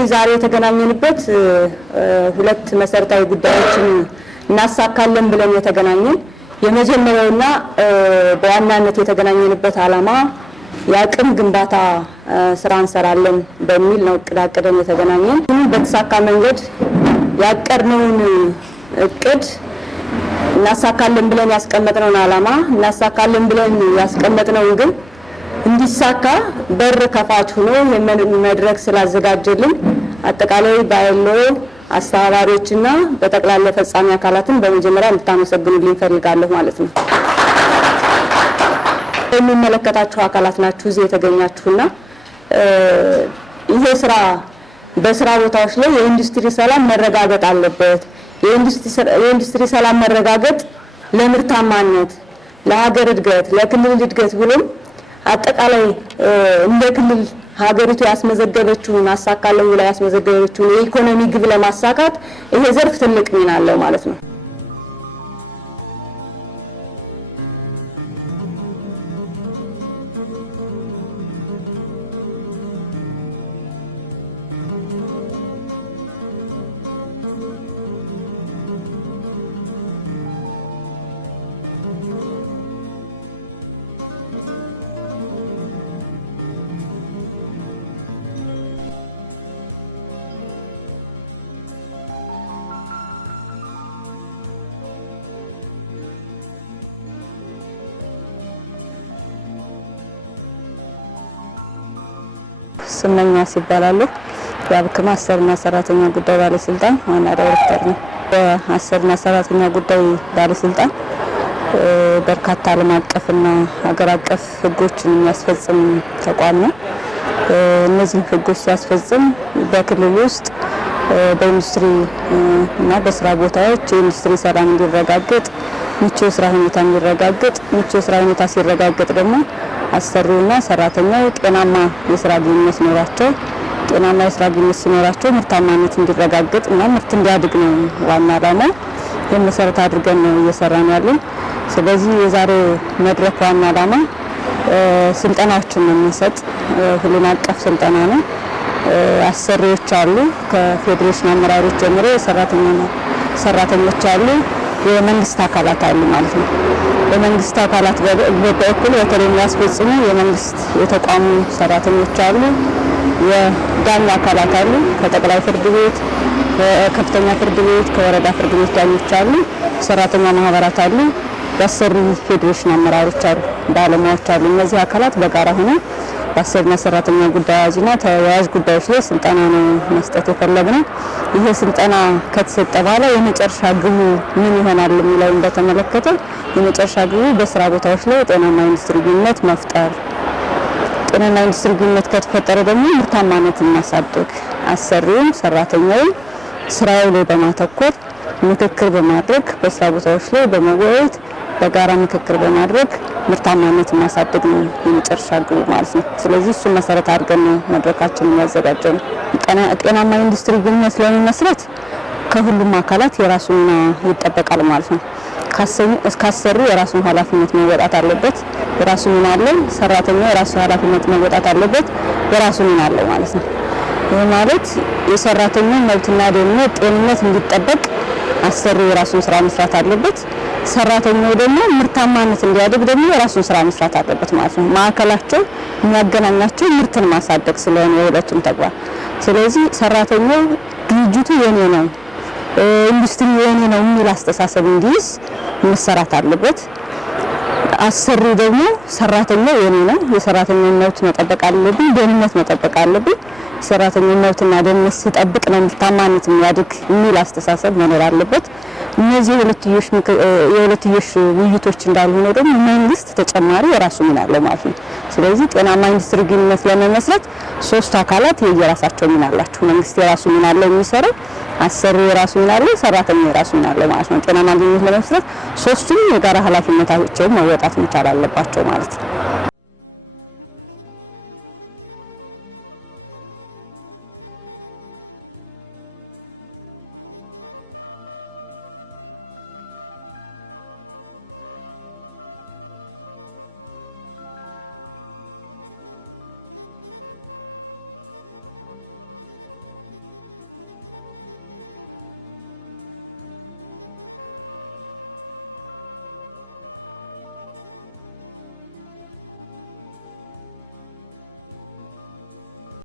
እንግዲህ ዛሬ የተገናኘንበት ሁለት መሰረታዊ ጉዳዮችን እናሳካለን ብለን የተገናኘን የመጀመሪያውና በዋናነት የተገናኘንበት ዓላማ የአቅም ግንባታ ስራ እንሰራለን በሚል ነው እቅዳቅደን የተገናኘን። በተሳካ መንገድ ያቀርነውን እቅድ እናሳካለን ብለን ያስቀመጥነውን ዓላማ እናሳካለን ብለን ያስቀመጥነውን ግን እንዲሳካ በር ከፋች ሆኖ የመድረክ ስላዘጋጀልን አጠቃላይ ባይሎ አስተባባሪዎችና በጠቅላላ ፈጻሚ አካላትን በመጀመሪያ እንድታመሰግኑልኝ ፈልጋለሁ ማለት ነው። የሚመለከታችሁ አካላት ናችሁ እዚህ የተገኛችሁና ይሄ ስራ በስራ ቦታዎች ላይ የኢንዱስትሪ ሰላም መረጋገጥ አለበት። የኢንዱስትሪ ሰላም መረጋገጥ ለምርታማነት፣ ለሀገር እድገት፣ ለክልል እድገት ብሎም አጠቃላይ እንደ ክልል ሀገሪቱ ያስመዘገበችውን አሳካለን ብላ ያስመዘገበችውን የኢኮኖሚ ግብ ለማሳካት ይሄ ዘርፍ ትልቅ ሚና አለው ማለት ነው። ስመኛ ሲባላሉ የአብክማ አሰሪና ሰራተኛ ጉዳይ ባለስልጣን ዋና ዳይሬክተር ነው። በአሰሪና ሰራተኛ ጉዳይ ባለስልጣን በርካታ ዓለም አቀፍና ሀገር አቀፍ ህጎችን የሚያስፈጽም ተቋም ነው። እነዚህ ህጎች ሲያስፈጽም በክልል ውስጥ በኢንዱስትሪ እና በስራ ቦታዎች የኢንዱስትሪ ሰላም እንዲረጋገጥ፣ ምቹ የስራ ሁኔታ እንዲረጋገጥ፣ ምቹ የስራ ሁኔታ ሲረጋገጥ ደግሞ አሰሪውና ሰራተኛው ጤናማ የስራ ግንኙነት ሲኖራቸው፣ ጤናማ የስራ ግንኙነት ሲኖራቸው ምርታማነት እንዲረጋገጥ እና ምርት እንዲያድግ ነው ዋና ዓላማ። የመሰረት አድርገን ነው እየሰራን ያለን። ስለዚህ የዛሬ መድረክ ዋና ዓላማ ስልጠናዎችን ነው የምንሰጥ። ሁሉን አቀፍ ስልጠና ነው። አሰሪዎች አሉ፣ ከፌዴሬሽን አመራሮች ጀምሮ ሰራተኞች አሉ፣ የመንግስት አካላት አሉ ማለት ነው። የመንግስት አካላት በኩል በተለይ የሚያስፈጽሙ የመንግስት የተቋሙ ሰራተኞች አሉ፣ የዳኛ አካላት አሉ፣ ከጠቅላይ ፍርድ ቤት፣ ከከፍተኛ ፍርድ ቤት፣ ከወረዳ ፍርድ ቤት ዳኞች አሉ፣ ሰራተኛ ማህበራት አሉ፣ የአሰሪ ፌዴሬሽን አመራሮች አሉ፣ ባለሙያዎች አሉ። እነዚህ አካላት በጋራ ሆነው በአሰሪና ሰራተኛ ጉዳዮችና ተያያዥ ጉዳዮች ላይ ስልጠና ነው መስጠት የፈለግነው። ይሄ ስልጠና ከተሰጠ በኋላ የመጨረሻ ግቡ ምን ይሆናል የሚለውን በተመለከተ የመጨረሻ ግቡ በስራ ቦታዎች ላይ ጤናማ ኢንዱስትሪ ግንኙነት መፍጠር፣ ጤናማ ኢንዱስትሪ ግንኙነት ከተፈጠረ ደግሞ ምርታማነትን ማሳደግ፣ አሰሪውም ሰራተኛውም ስራው ላይ በማተኮር ምክክር በማድረግ በስራ ቦታዎች ላይ በመወያየት በጋራ ምክክር በማድረግ ምርታማነትን ማሳደግ ነው የመጨረሻ ግቡ ማለት ነው። ስለዚህ እሱ መሰረት አድርገን ነው መድረካችንን ያዘጋጀው። ጤናማ ኢንዱስትሪ ግንኙነት ለመመስረት ከሁሉም አካላት የራሱ ሚና ይጠበቃል ማለት ነው። ካሰሪው የራሱን ኃላፊነት መወጣት አለበት፣ የራሱ ሚና አለው። ሰራተኛው የራሱ ኃላፊነት መወጣት አለበት፣ የራሱ ሚና አለው ማለት ነው። ይህ ማለት የሰራተኛው መብትና ደህንነት ጤንነት እንዲጠበቅ አሰሪው የራሱን ስራ መስራት አለበት። ሰራተኛው ደግሞ ምርታማነት እንዲያድግ ደግሞ የራሱን ስራ መስራት አለበት ማለት ነው። ማዕከላቸው የሚያገናኛቸው ምርትን ማሳደግ ስለሆነ የሁለቱም ተግባር። ስለዚህ ሰራተኛው ድርጅቱ የኔ ነው፣ ኢንዱስትሪ የኔ ነው የሚል አስተሳሰብ እንዲይዝ መሰራት አለበት። አሰሪው ደግሞ ሰራተኛው የኔ ነው፣ የሰራተኛውን መብት መጠበቅ አለብኝ፣ ደህንነት መጠበቅ አለብኝ፣ የሰራተኛውን መብትና ደህንነት ሲጠብቅ ነው ምርታማነት የሚያድግ የሚል አስተሳሰብ መኖር አለበት። እነዚህ የሁለትዮሽ ውይይቶች እንዳሉ ነው ደግሞ መንግስት ተጨማሪ የራሱ ሚና አለው ማለት ነው። ስለዚህ ጤናማ ኢንዱስትሪ ግንኙነት ለመመስረት ሶስት አካላት የየራሳቸው ሚና አላቸው። መንግስት የራሱ ሚና አለው የሚሰራው፣ አሰሪው የራሱ ሚና አለው፣ ሰራተኛው የራሱ ሚና አለው ማለት ነው። ጤናማ ግንኙነት ለመመስረት ሶስቱም የጋራ ኃላፊነታቸውን መወጣት መቻል አለባቸው ማለት ነው።